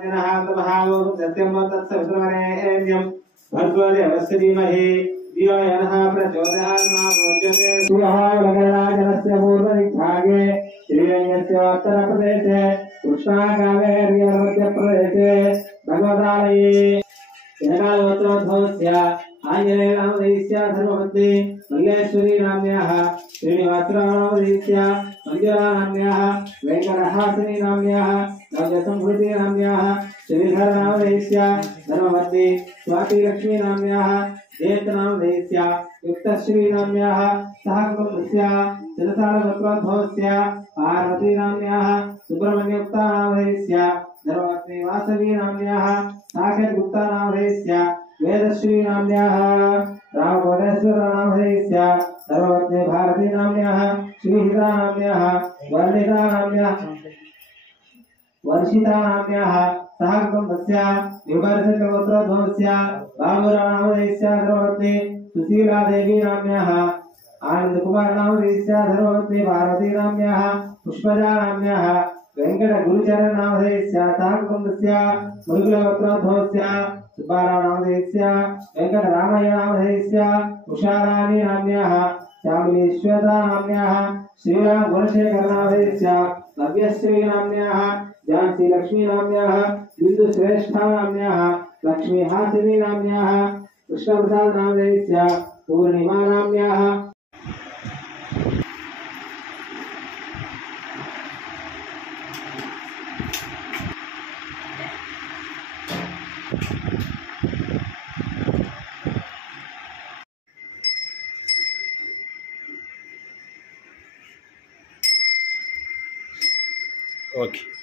सत्यं तत्सवितुर्वरेण्यं भर्गो देवस्य धीमहि धियो यः प्रचोदयात् मा प्रोच्यते सूर्यः लग्नराजनस्य पूर्वदिग्भागे श्रीरङ्गस्य उत्तरप्रदेशे कृष्णाकावेर्यमध्यप्रदेशे भगवतालये जनकालोत्तरोद्भवस्य आञ्जनेयनामधेयस्य धर्मपत्नी मल्लेश्वरी नाम्न्याः श्रीनिवासरावनामधेयस्य मञ्जुलानाम्न्याः वेङ्कटहासिनी नाम्न्याः नवजसंहृति नाम्न्याः श्रीधरनामधेयस्य धर्मपत्नी स्वातिलक्ष्मी नाम्न्याः जयन्तनामधेयस्य युक्तश्री नाम्न्याः सह कुटुम्बस्य जनसारगोत्रोद्भवस्य पार्वती नाम्न्याः सुब्रह्मण्यगुप्ता नामधेयस्य धर्मपत्नी वासवी नाम्न्याः साकेत गुप्ता नामधेयस्य वेदश्री नाम्न्याः रामकोटेश्वर नामधेयस्य धर्मपत्नी भारती नाम्न्याः श्रीहिता नाम्न्याः वर्षिता नाम्न्याः सह कुटुम्बस्य विवर्धकगोत्रोद्भवस्य बाबुराव नामधेयस्य धर्मपत्नी सुशीला देवी नाम्न्याः आनंद कुमार नामधेयस्य धर्मपत्नी भारती नाम्न्याः पुष्पजा नाम्न्याः वेंकट गुरुचरण नामधेयस्य सह कुटुम्बस्य मुरुगलगोत्रोद्भवस्य सुब्बाराव नामधेयस्य वेंकट रामయ్య नामधेयस्य उषाराणी नाम्न्याः श्यामलेश्वरा नाम्न्याः श्रीराम गुणशेखर नामधेयस्य नव्यश्री नाम्न्याः झांसी लक्ष्मी नाम्न्याः बिंदु श्रेष्ठा नाम्न्याः लक्ष्मी हासिनी नाम्न्याः कृष्णप्रसाद नामधेयस्य पूर्णिमा नाम्न्याः ओके।